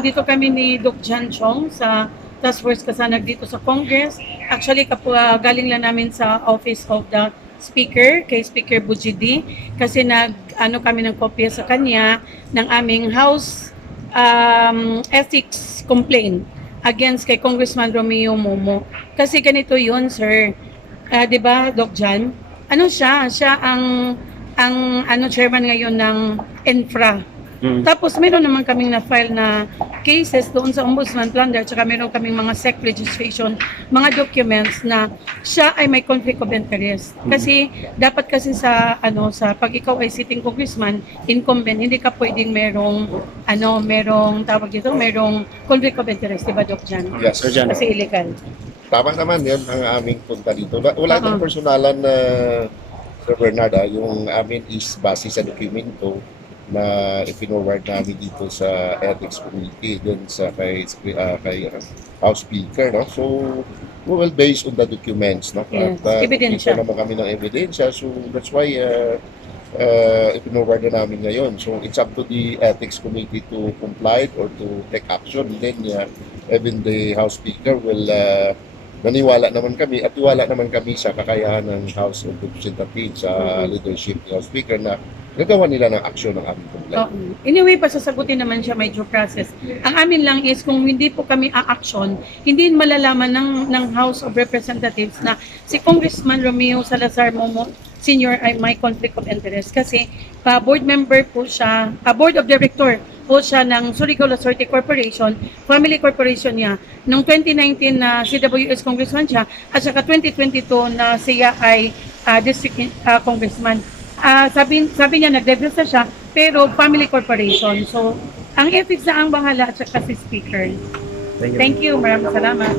nandito kami ni Doc Jan Chong sa Task Force Kasanag dito sa Congress. Actually, galing lang namin sa Office of the Speaker, kay Speaker Bujidi, kasi kami ng kopya sa kanya ng aming House ethics complaint against kay Congressman Romeo Momo. Kasi ganito yun, sir. 'Di ba, Doc Jan? Siya ang chairman ngayon ng Infra. Tapos meron naman kaming na-file na cases doon sa Ombudsman Plunder, tsaka meron kaming mga SEC registration, mga documents na siya ay may conflict of interest. Kasi dapat kasi sa pag ikaw ay sitting congressman, incumbent, hindi ka pwedeng merong tawag dito, merong conflict of interest, di ba, Doc Jan? Yes, Sir Jan. Kasi illegal. Tama naman yan ang aming punta dito. Wala itong personalan na Sir Bernard, yung amin is base sa dokumento na ipinorward namin dito sa Ethics Committee dun sa kay House Speaker, no? So we will base on the documents, no? Yes, At ebidensya. naman kami ng ebidensya, so that's why ipinorward na namin ngayon. So it's up to the Ethics Committee to comply or to take action. Then even the House Speaker will naniwala naman kami at tiwala naman kami sa kakayahan ng House of Representatives sa leadership ni House Speaker na gagawa nila ng aksyon ng aming complaint. Anyway, pasasagutin naman siya may due process. Ang amin lang is kung hindi po kami a-action, hindi malalaman ng House of Representatives na si Congressman Romeo Salazar Momo Sr. ay may conflict of interest kasi board member po siya, board of director po siya ng Surigao Sorte Corporation, family corporation niya. Noong 2019 na CWS congressman siya at saka 2022 na siya ay district congressman. Sabi niya nagregister siya pero family corporation. So ang ethics na ang bahala at saka si speaker. Thank you. Maraming salamat.